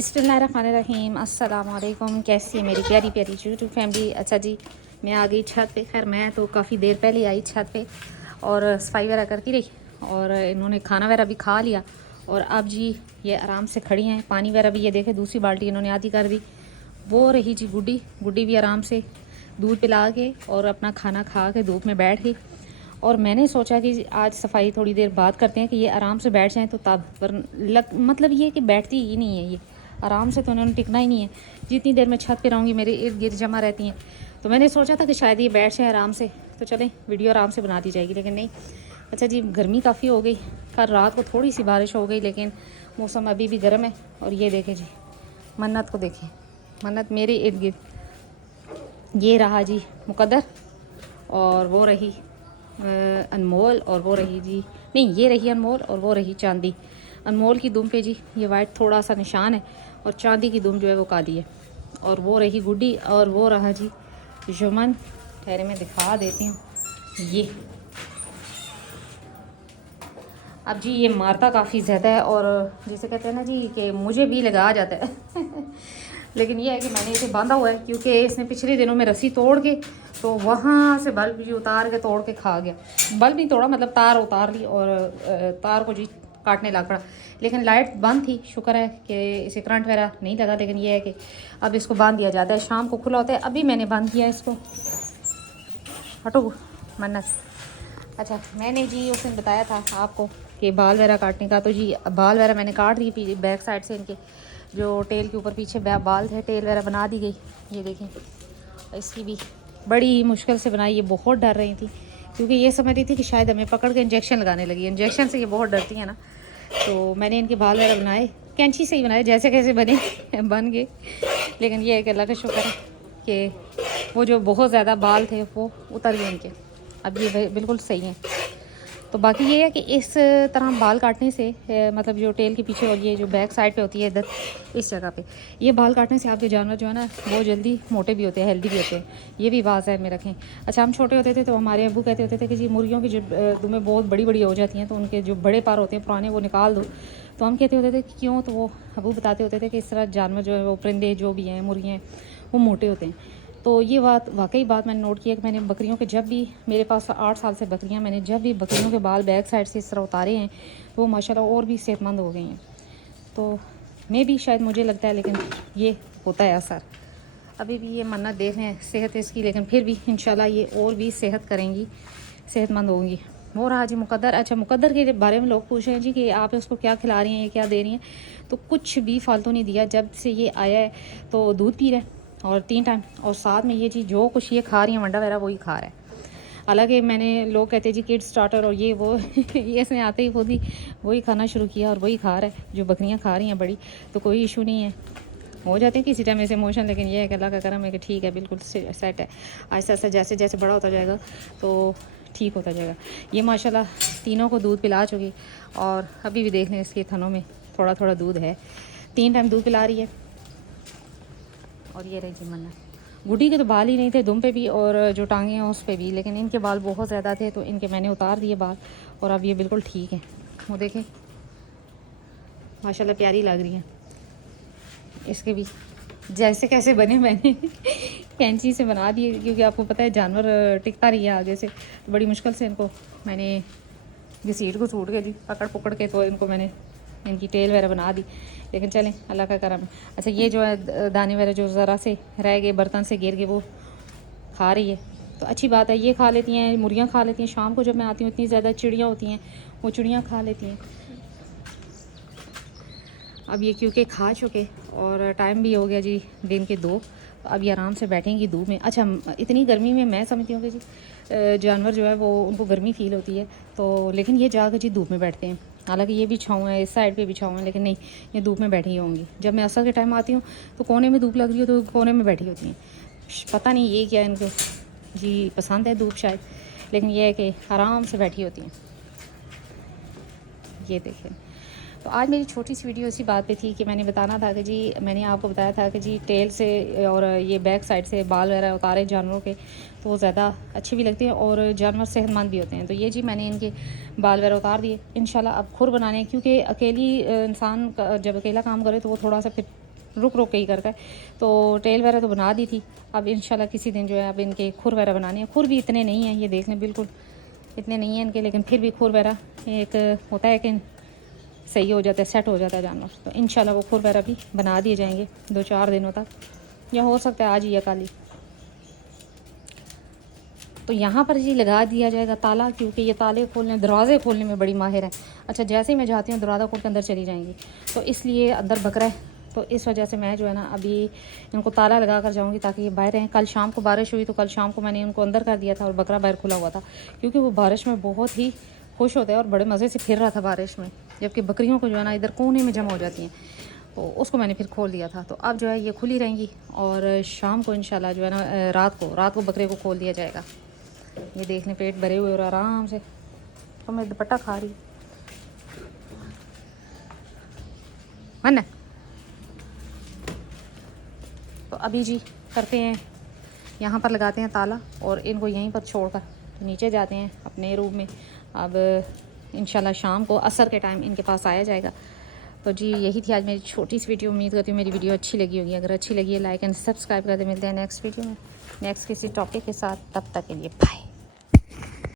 बिस्मिल्लाहिर्रहमानिर्रहीम। अस्सलाम वालेकुम। कैसी है मेरी प्यारी प्यारी यूट्यूब फैमिली। अच्छा जी, मैं आ गई छत पे। खैर मैं तो काफ़ी देर पहले आई छत पे और सफाई वगैरह करती रही और इन्होंने खाना वगैरह भी खा लिया और अब जी ये आराम से खड़ी हैं। पानी वगैरह भी ये देखे दूसरी बाल्टी इन्होंने आधी कर दी। वो रही जी गुड्डी। गुड्डी भी आराम से दूध पिला के और अपना खाना खा के धूप में बैठ गई। और मैंने सोचा कि आज सफाई थोड़ी देर बाद करते हैं कि ये आराम से बैठ जाएं, तो तब पर मतलब ये कि बैठती ही नहीं है ये आराम से, तो उन्होंने टिकना ही नहीं है। जितनी देर मैं छत पे रहूँगी मेरे इर्द गिर्द जमा रहती हैं, तो मैंने सोचा था कि शायद ये बैठ जाए आराम से, तो चलें वीडियो आराम से बना दी जाएगी, लेकिन नहीं। अच्छा जी, गर्मी काफ़ी हो गई। कल रात को थोड़ी सी बारिश हो गई, लेकिन मौसम अभी भी गर्म है। और ये देखें जी, मन्नत को देखें, मन्नत मेरे इर्द गिर्द। ये रहा जी मुकद्दर और वो रही अनमोल और वो रही जी, नहीं ये रही अनमोल और वो रही चांदी। अनमोल की दुम पे जी ये वाइट थोड़ा सा निशान है और चांदी की दुम जो है वो काली है। और वो रही गुड्डी और वो रहा जी जुमन। ठहरे मैं दिखा देती हूँ। ये अब जी ये मारता काफ़ी ज़्यादा है और जैसे कहते हैं ना जी कि मुझे भी लगा जाता है लेकिन ये है कि मैंने इसे बांधा हुआ है क्योंकि इसने पिछले दिनों में रस्सी तोड़ के तो वहाँ से बल्ब जी उतार के तोड़ के खा गया। बल्ब नहीं तोड़ा, मतलब तार उतार ली और तार को जी काटने लग पड़ा। लेकिन लाइट बंद थी, शुक्र है कि इसे करंट वगैरह नहीं लगा। लेकिन ये है कि अब इसको बांध दिया जाता है, शाम को खुला होता है। अभी मैंने बांध दिया इसको। हटो मन्नत। अच्छा, मैंने जी उस दिन बताया था आपको कि बाल वगैरह काटने का, तो जी बाल वगैरह मैंने काट दिए बैक साइड से। इनके जो टेल के ऊपर पीछे बाल थे, टेल वगैरह बना दी गई। ये देखें, इसकी भी बड़ी मुश्किल से बनाई। ये बहुत डर रही थी क्योंकि ये समझ रही थी कि शायद हमें पकड़ के इंजेक्शन लगाने लगी। इंजेक्शन से ये बहुत डरती है ना, तो मैंने इनके बाल वगैरह बनाए, कैंची से ही बनाए, जैसे कैसे बने बन गए। लेकिन ये है कि अल्लाह का शुक्र है कि वो जो बहुत ज़्यादा बाल थे वो उतर गए इनके। अब ये बिल्कुल सही हैं। तो बाकी ये है कि इस तरह बाल काटने से मतलब जो टेल के पीछे और ये जो बैक साइड पे होती है इधर इस जगह पे, ये बाल काटने से आपके जानवर जो है ना वो जल्दी मोटे भी होते हैं, हेल्दी भी होते हैं। ये भी बात में रखें। अच्छा, हम छोटे होते थे तो हमारे अब्बू कहते होते थे कि जी मुर्गियों की जो दुमें बहुत बड़ी बड़ी हो जाती हैं तो उनके जो बड़े पार होते हैं पुराने वो निकाल दो। तो हम कहते होते थे कि क्यों, तो वो अब्बू बताते होते थे कि इस तरह जानवर जो है वो परिंदे जो भी हैं, मुर्गियाँ वो मोटे होते हैं। तो ये बात वाकई बात मैंने नोट किया कि मैंने बकरियों के, जब भी मेरे पास 8 साल से बकरियां, मैंने जब भी बकरियों के बाल बैक साइड से इस तरह उतारे हैं तो वो माशाल्लाह और भी सेहतमंद हो गई हैं। तो मैं भी शायद, मुझे लगता है, लेकिन ये होता है असर। अभी भी ये मन्नत देख रहे हैं सेहत इसकी, लेकिन फिर भी इंशाल्लाह ये और भी सेहत करेंगी, सेहतमंद होंगी। वो रहा जी मुकद्दर। अच्छा, मुकद्दर के बारे में लोग पूछ रहे हैं जी कि आप उसको क्या खिला रही हैं, ये क्या दे रही हैं। तो कुछ भी फालतू नहीं दिया। जब से ये आया है तो दूध पी रहा है और 3 टाइम, और साथ में ये चीज़ जो कुछ ये खा रही है वंडा वगैरह वही खा रहा है। हालांकि मैंने, लोग कहते हैं जी किड स्टार्टर और ये वो ये इसने आते ही खुद ही वही खाना शुरू किया और वही खा रहा है जो बकरियां खा रही हैं बड़ी। तो कोई इशू नहीं है, हो जाते हैं किसी टाइम ऐसे इमोशन, लेकिन ये है कि अल्लाह का करम है कि ठीक है, बिल्कुल सेट है। आहिस्ता आहिस्ता जैसे जैसे बड़ा होता जाएगा तो ठीक होता जाएगा। ये माशाल्लाह तीनों को दूध पिला चुकी और अभी भी देख लें इसके थनों में थोड़ा थोड़ा दूध है। 3 टाइम दूध पिला रही है। और ये रही जी मन्नत। गुड्डी के तो बाल ही नहीं थे दुम पे भी और जो टांगे हैं उस पे भी, लेकिन इनके बाल बहुत ज़्यादा थे तो इनके मैंने उतार दिए बाल और अब ये बिल्कुल ठीक है। वो देखें माशाल्लाह प्यारी लग रही है। इसके भी जैसे कैसे बने मैंने कैंची से बना दिए क्योंकि आपको पता है जानवर टिकता रही है आगे से, तो बड़ी मुश्किल से इनको मैंने घसीट को छूट के दी, पकड़ पकड़ के, तो इनको मैंने इनकी टेल वगैरह बना दी। लेकिन चलें, अल्लाह का करम। अच्छा, ये जो है दाने वगैरह जो ज़रा से रह गए बर्तन से गिर के वो खा रही है, तो अच्छी बात है। ये खा लेती हैं, मुर्गियाँ खा लेती हैं। शाम को जब मैं आती हूँ इतनी ज़्यादा चिड़ियाँ होती हैं, वो चिड़ियाँ खा लेती हैं। अब ये क्योंकि खा चुके और टाइम भी हो गया जी दिन के 2, तो अब ये आराम से बैठेंगी धूप में। अच्छा, इतनी गर्मी में मैं समझती हूँ कि जी जानवर जो है वो उनको गर्मी फ़ील होती है, तो लेकिन ये जाकर जी धूप में बैठते हैं। हालांकि ये भी छाँव है, इस साइड पे भी छाँव है, लेकिन नहीं, ये धूप में बैठी होंगी। जब मैं असर के टाइम आती हूँ तो कोने में धूप लग रही हो तो कोने में बैठी होती हैं। पता नहीं ये क्या इनको जी पसंद है धूप शायद, लेकिन ये है कि आराम से बैठी होती हैं। ये देखें, तो आज मेरी छोटी सी वीडियो इसी बात पे थी कि मैंने बताना था कि जी, मैंने आपको बताया था कि जी टेल से और ये बैक साइड से बाल वगैरह उतारे जानवरों के तो वो ज़्यादा अच्छे भी लगते हैं और जानवर सेहतमंद भी होते हैं। तो ये जी मैंने इनके बाल वगैरह उतार दिए। इंशाल्लाह अब खुर बनाने, क्योंकि अकेली इंसान जब अकेला काम करे तो वो थोड़ा सा फिर रुक रुक के ही करता है। तो टेल वगैरह तो बना दी थी, अब इंशाल्लाह किसी दिन जो है अब इनके खुर वगैरह बनाने हैं। खुर भी इतने नहीं हैं, ये देख लें बिल्कुल इतने नहीं हैं इनके, लेकिन फिर भी खुर वगैरह एक होता है कि सही हो जाता है, सेट हो जाता है जानवर। तो इंशाल्लाह वो खुर वगैरह भी बना दिए जाएंगे 2-4 दिनों तक, या हो सकता है आज ही या कल ही। तो यहाँ पर जी लगा दिया जाएगा ताला, क्योंकि ये ताले खोलने दरवाज़े खोलने में बड़ी माहिर है। अच्छा, जैसे ही मैं जाती हूँ दरवाज़ा खोल के अंदर चली जाएंगी, तो इसलिए अंदर बकरा है, तो इस वजह से मैं जो है ना अभी इनको ताला लगा कर जाऊँगी ताकि ये बाहर रहें। कल शाम को बारिश हुई तो कल शाम को मैंने उनको अंदर कर दिया था और बकरा बाहर खुला हुआ था, क्योंकि वो बारिश में बहुत ही खुश होता है और बड़े मज़े से फिर रहा था बारिश में, जबकि बकरियों को जो है ना इधर कोने में जमा हो जाती हैं, तो उसको मैंने फिर खोल दिया था। तो अब जो है ये खुली रहेंगी और शाम को इंशाल्लाह जो है ना रात को बकरे को खोल दिया जाएगा। ये देख लें पेट भरे हुए और आराम से, तो मैं दुपट्टा खा रही है। तो अभी जी करते हैं, यहाँ पर लगाते हैं ताला और इनको यहीं पर छोड़कर तो नीचे जाते हैं अपने रूम में। अब इंशाल्लाह शाम को असर के टाइम इनके पास आया जाएगा। तो जी यही थी आज मेरी छोटी सी वीडियो। उम्मीद करती हूँ मेरी वीडियो अच्छी लगी होगी। अगर अच्छी लगी है लाइक एंड सब्सक्राइब कर दे। मिलते हैं नेक्स्ट वीडियो में नेक्स्ट किसी टॉपिक के साथ, तब तक के लिए बाय।